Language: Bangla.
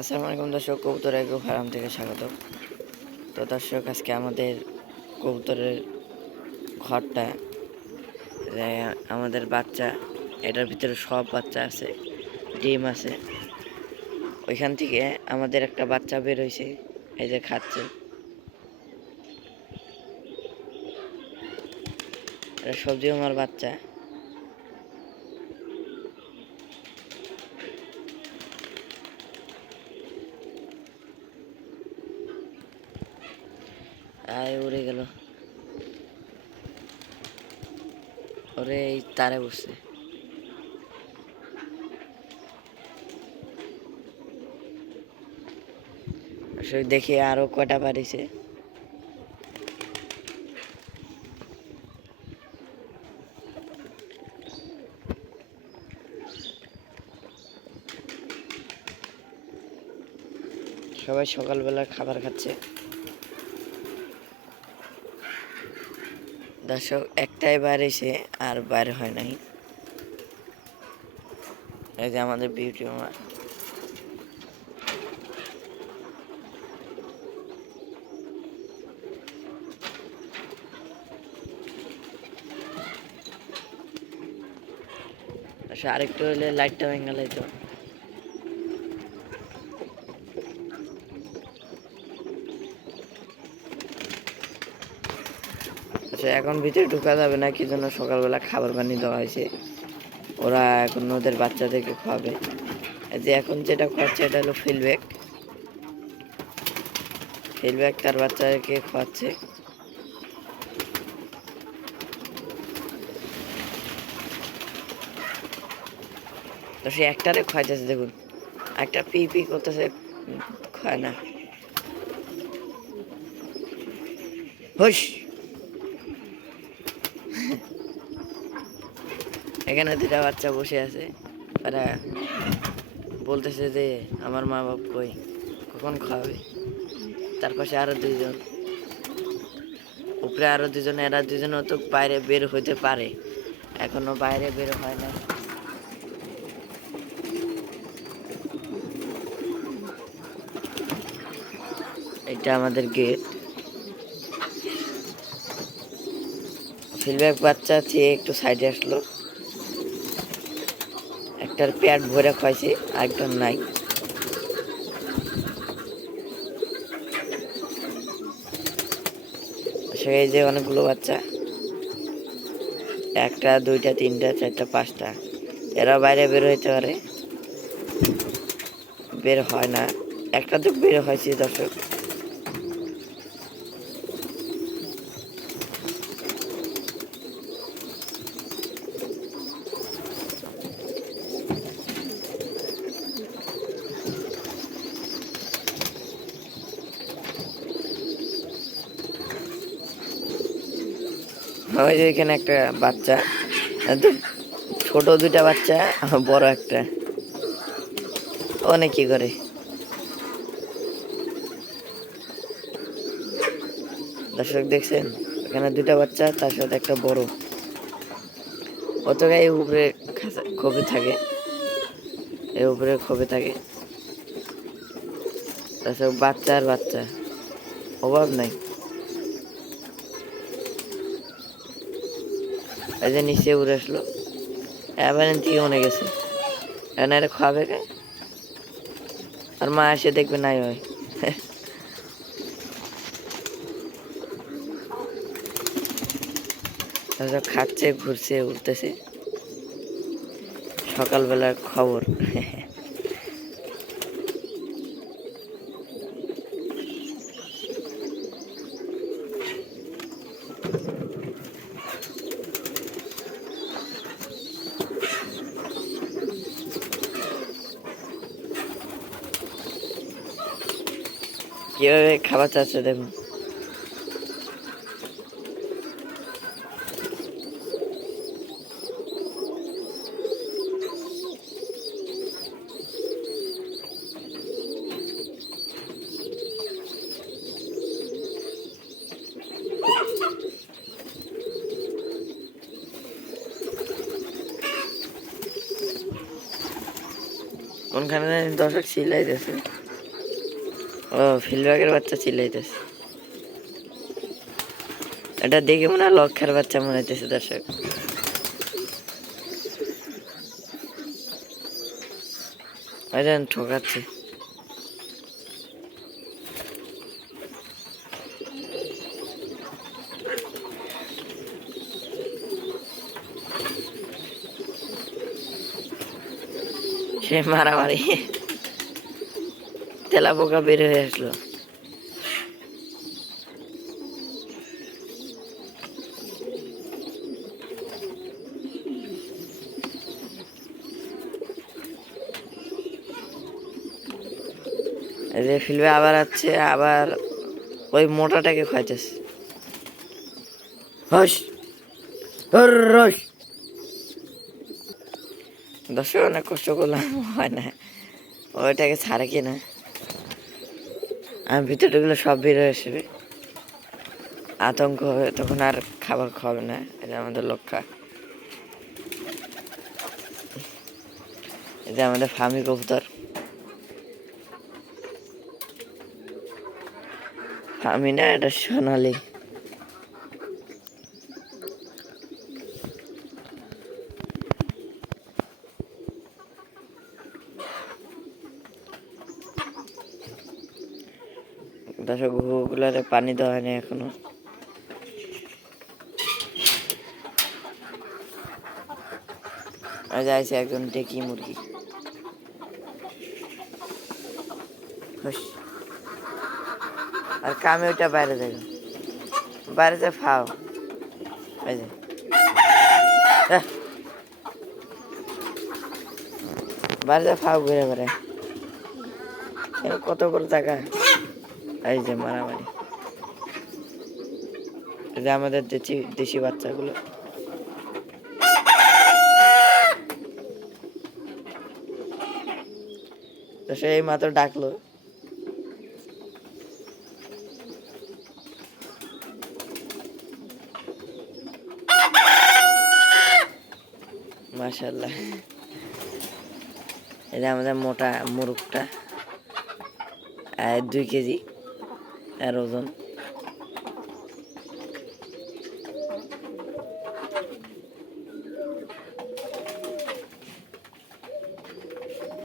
আসসালামু আলাইকুম দর্শক, কবুতর এগ্রো ফার্ম থেকে স্বাগত তো দর্শক, আজকে আমাদের কবুতরের ঘরটা আমাদের বাচ্চা, এটার ভিতরে সব বাচ্চা আছে, ডিম আছে। ওইখান থেকে আমাদের একটা বাচ্চা বের হয়েছে এই যে খাচ্ছে। এটা সবজি আমার বাচ্চা। আয়, উড়ে গেল। ওরে, এই তারে বসছে। আসলে দেখি আরও কটা বাড়িছে। সবাই সকালবেলা খাবার খাচ্ছে। দর্শক, একটাই বার এসে আর বার হয় নাই। এই যে আমাদের বিউটি মা আচ্ছা আরেকটু হলে লাইটটা ভেঙে লাইতো আচ্ছা এখন ভিতরে ঢুকা যাবে না, কি জন্য সকালবেলা খাবার পানি দেওয়া হয়েছে? ওরা এখন ওদের বাচ্চাদেরকে এই যে এখন যেটা খাওয়াচ্ছে এটা হলো ফিলব্যাক ফিলব্যাক তার বাচ্চাদেরকে খাওয়াচ্ছে। তো সে একটারে খাওয়াইতেছে, দেখুন। একটা পি পি করতেছে খায় না। হুশ! এখানে দুটা বাচ্চা বসে আছে। তারা বলতেছে যে, আমার মা বাপ কই? কখন খাওয়াবে তার পাশে আরও দুইজন। উপরে আরও দুজন এরা দুজনও তো বাইরে বের হইতে পারে। এখনও বাইরে বের হয় না এটা আমাদের গেট। ফিলব্যাক বাচ্চা থেকে একটু সাইডে আসলো। একটার পেট ভরে খাইছে আরেকটার নাই। এই যে অনেকগুলো বাচ্চা, একটা, দুইটা, তিনটা, চারটা, পাঁচটা, এরা বাইরে বের হইতে পারে। বের হয় না। একটা তো বের হয়েছে, দর্শক। ওই যে এখানে একটা বাচ্চা ছোট দুইটা বাচ্চা, বড় একটা। অনেক কি করে? দর্শক দেখছেন? এখানে দুইটা বাচ্চা, তার সাথে একটা বড়। অত গায়ে উপরে খোপে থাকে। এর উপরে খোপে থাকে। তাছাড়া বাচ্চা আর বাচ্চা। অভাব নাই। এই যে নিচে উড়ে আসলো। এবার থেকে মনে গেছে। এখন এটা খাবে কে? আর মা এসে দেখবে নাই হয় খাচ্ছে, ঘুরছে উঠতেছে সকালবেলার খবর। কীভাবে খাবার চাচ্ছে দেখুন। কোনখানে দর্শক সিলাই দিয়েছে ও ফিলবাগের বাচ্চা চিল্লাইতেছে। এটা দেখে মনে হয় লক্ষার বাচ্চা মনে হইতেছে, দর্শক। ঠকাচ্ছে। সে মারামারি। তেলা পোকা বের হয়ে আসলো। যে ফিলবে আবার আছে আবার ওই মোটাটাকে খাইতেছে। হস রস। দর্শক, অনেক কষ্ট করলাম, হয় না। ওইটাকে ছাড়ে কি আমি ভিতরগুলো সব বের হয়ে আসবে। আতঙ্ক হবে তখন আর খাবার খাবে না, এটা আমাদের লক্ষ্য। এটা আমাদের ফার্মি কবুতর। ফার্মি না, এটা সোনালি। দর্শক গুলারে পানি দেওয়া হয়নি এখনও। আর যাইছে একজন ডেকি মুরগি। আর কামে ওইটা বাইরে যাবে বাইরে যা ফাও এই যে। বাইরে যা ফাও ঘুরে বেড়ায় কত করে টাকা এই যে মারামারি। এই যে আমাদের দেশি দেশি বাচ্চাগুলো। তো সেই মাত্র ডাকলো। মাশাল্লাহ এটা আমাদের মোটা মুরগটা। দুই কেজি। আর ওজন